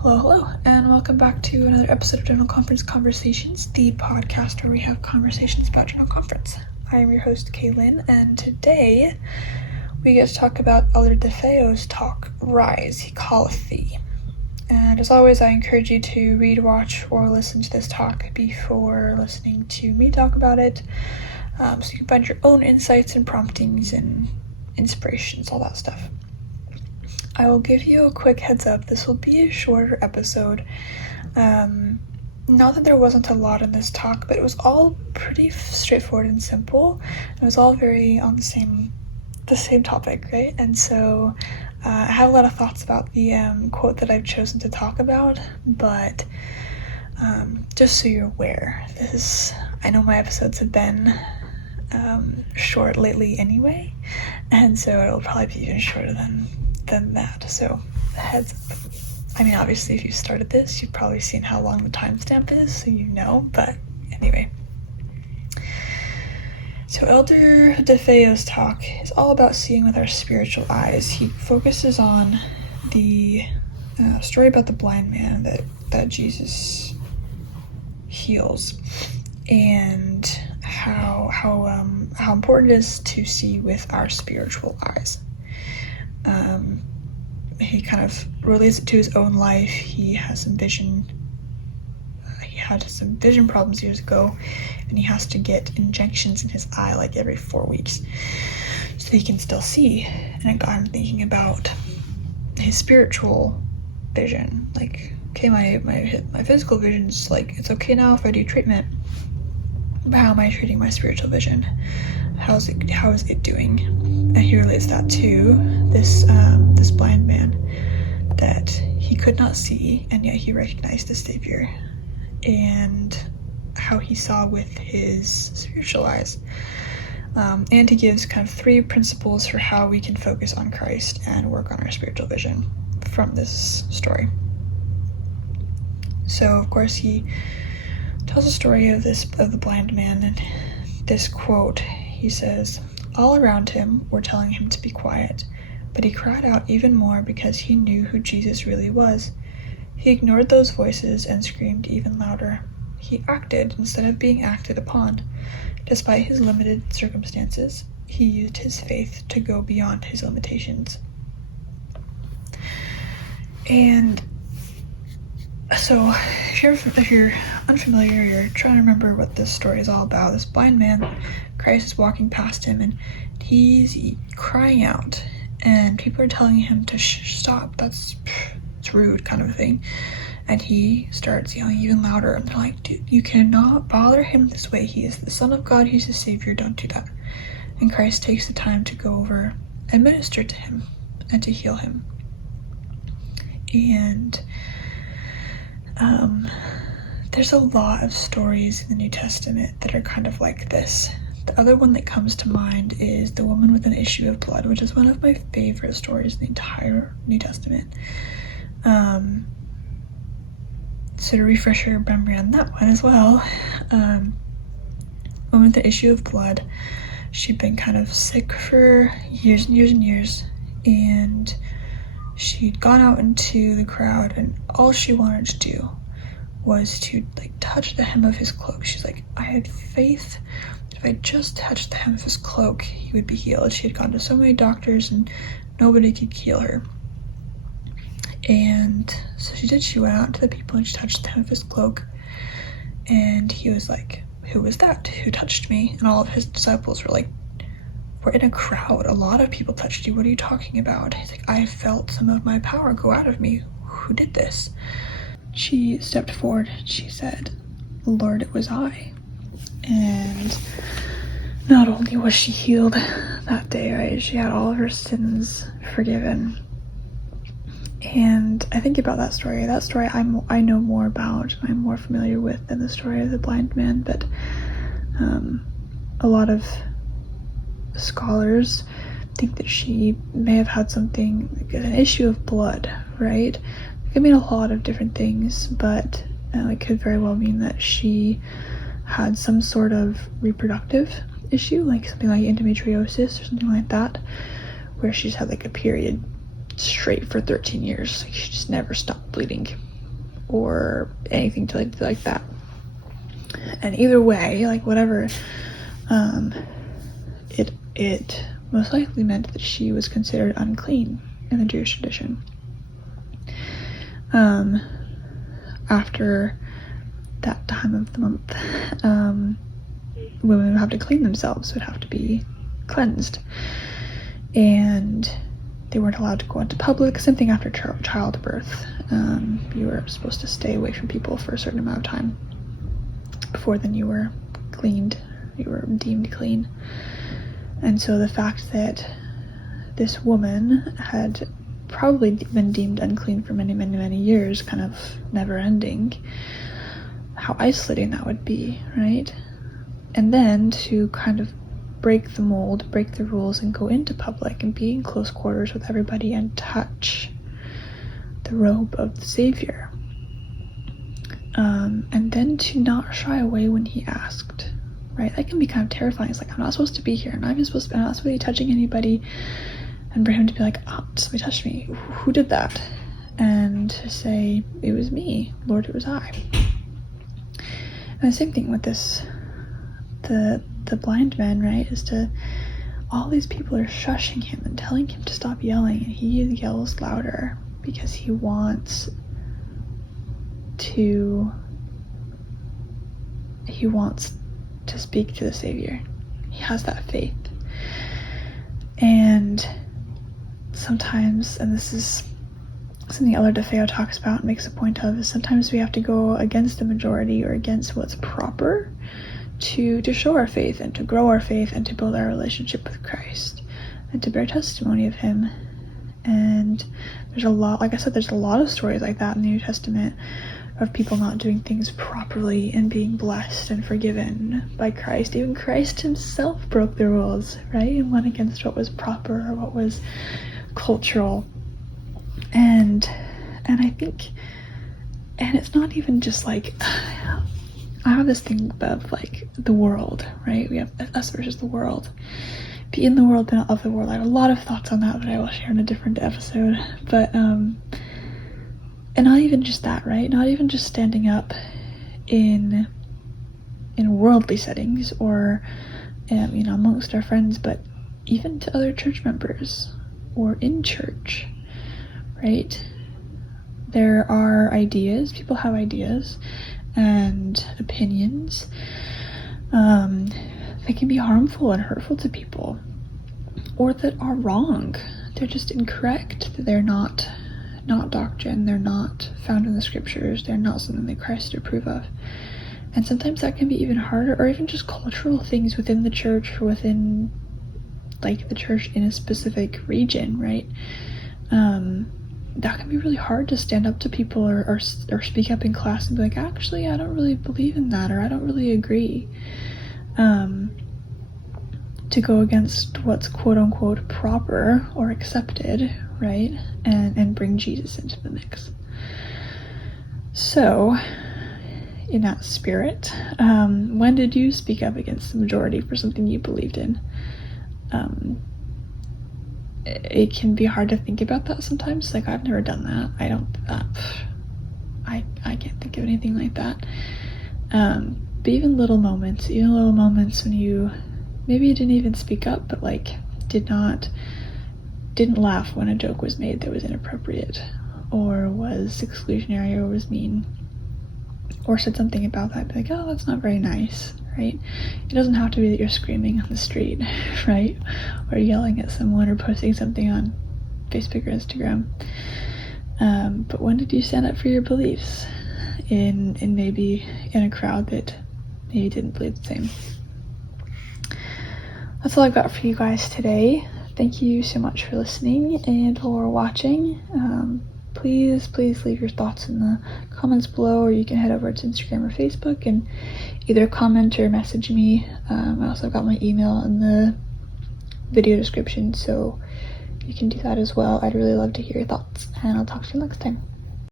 Hello, and welcome back to another episode of General Conference Conversations, the podcast where we have conversations about General Conference. I am your host, Kaylin, and today we get to talk about Elder DeFeo's talk, Rise, He Calleth Thee. And as always, I encourage you to read, watch, or listen to this talk before listening to me talk about it, so you can find your own insights and promptings and inspirations, all that stuff. I will give you a quick heads up. This will be a shorter episode. Not that there wasn't a lot in this talk, but it was all pretty straightforward and simple. It was all very on the same topic, right? And so I have a lot of thoughts about the quote that I've chosen to talk about, but just so you're aware, I know my episodes have been short lately anyway, and so it'll probably be even shorter than that, so heads up. I mean, obviously if you started this, you've probably seen how long the timestamp is, so you know, but anyway. So Elder DeFeo's talk is all about seeing with our spiritual eyes. He focuses on the story about the blind man that Jesus heals, and how important it is to see with our spiritual eyes. He kind of relates it to his own life. He has some vision. He had some vision problems years ago, and he has to get injections in his eye like every 4 weeks so he can still see. And it got him thinking about his spiritual vision. Like, okay, my physical vision's like, it's okay now if I do treatment, but how am I treating my spiritual vision? How is it doing? And he relates that to this blind man, that he could not see, and yet he recognized the Savior, and how he saw with his spiritual eyes. And he gives kind of 3 principles for how we can focus on Christ and work on our spiritual vision from this story. So, of course, he tells the story of the blind man, and this quote, he says, "All around him were telling him to be quiet, but he cried out even more because he knew who Jesus really was. He ignored those voices and screamed even louder. He acted instead of being acted upon. Despite his limited circumstances, he used his faith to go beyond his limitations." And so, if you're unfamiliar, you're trying to remember what this story is all about. This blind man, Christ is walking past him, and he's crying out, and people are telling him to stop. It's rude, kind of a thing. And he starts yelling even louder, and they're like, "Dude, you cannot bother him this way. He is the Son of God. He's the Savior. Don't do that." And Christ takes the time to go over and minister to him and to heal him. And there's a lot of stories in the New Testament that are kind of like this. The other one that comes to mind is the woman with an issue of blood, which is one of my favorite stories in the entire New Testament. So to refresh your memory on that one as well, woman with the issue of blood, she'd been kind of sick for years and years and years, and she'd gone out into the crowd, and all she wanted to do was to touch the hem of his cloak. She's like, I had faith if I just touched the hem of his cloak, he would be healed. She had gone to so many doctors and nobody could heal her. And so she went out to the people and she touched the hem of his cloak, and he was like, "Who was that? Who touched me?" And all of his disciples were like, "We're in a crowd, a lot of people touched you, what are you talking about?" He's like, "I felt some of my power go out of me. Who did this?" She stepped forward and she said, "Lord, it was I." And not only was she healed that day, right, she had all of her sins forgiven. And I think about that story I know more about, I'm more familiar with than the story of the blind man, but a lot of scholars think that she may have had something like an issue of blood, right? It could mean a lot of different things, but it could very well mean that she had some sort of reproductive issue, like something like endometriosis or something like that, where she's had like a period straight for 13 years. Like, she just never stopped bleeding or anything like that. And either way, like, whatever, it most likely meant that she was considered unclean in the Jewish tradition. After that time of the month, women would have to clean themselves, would have to be cleansed, and they weren't allowed to go into public. Same thing after childbirth. You were supposed to stay away from people for a certain amount of time. Before then you were cleaned, you were deemed clean. And so the fact that this woman had probably been deemed unclean for many, many, many years, kind of never ending, how isolating that would be, right? And then to kind of break the mold, break the rules, and go into public and be in close quarters with everybody and touch the robe of the Savior. And then to not shy away when he asked, right? That can be kind of terrifying. It's like, I'm not supposed to be here, and I'm not supposed to be touching anybody. And for him to be like, oh, somebody touched me. Who did that? And to say, it was me, Lord, it was I. And the same thing with this, the blind man, right, is to, all these people are shushing him and telling him to stop yelling, and he yells louder because he wants to speak to the Savior. He has that faith. And sometimes, and this is something Elder DeFeo talks about and makes a point of, is sometimes we have to go against the majority or against what's proper to show our faith and to grow our faith and to build our relationship with Christ and to bear testimony of him. And there's a lot, like I said, there's a lot of stories like that in the New Testament of people not doing things properly and being blessed and forgiven by Christ. Even Christ himself broke the rules, right? And went against what was proper or what was cultural. And I think, and it's not even just like, I have this thing of like the world, right? We have us versus the world. Be in the world, but not of the world. I have a lot of thoughts on that I will share in a different episode. But, and not even just that, right? Not even just standing up in worldly settings or, amongst our friends, but even to other church members or in church, right? There are ideas, people have ideas and opinions that can be harmful and hurtful to people, or that are wrong. They're just incorrect. They're not doctrine. They're not found in the scriptures. They're not something that Christ would approve of. And sometimes that can be even harder, or even just cultural things within the church or within like the church in a specific region, right? That can be really hard to stand up to people or speak up in class and be like, actually, I don't really believe in that, or I don't really agree. To go against what's quote unquote proper or accepted, right? And bring Jesus into the mix. So, in that spirit, when did you speak up against the majority for something you believed in? It can be hard to think about that sometimes. Like, I've never done that. I can't think of anything like that. But even little moments when you maybe didn't even speak up, but like didn't laugh when a joke was made that was inappropriate or was exclusionary or was mean, or said something about that, be like, oh, that's not very nice, right? It doesnn't have to be that you're screaming on the street, right? Or yelling at someone or posting something on Facebook or Instagram. But when did you stand up for your beliefs in maybe in a crowd that maybe didn't believe the same? That's all I've got for you guys today. Thank you so much for listening and for watching. Please leave your thoughts in the comments below, or you can head over to Instagram or Facebook and either comment or message me. I also got my email in the video description, so you can do that as well. I'd really love to hear your thoughts, and I'll talk to you next time.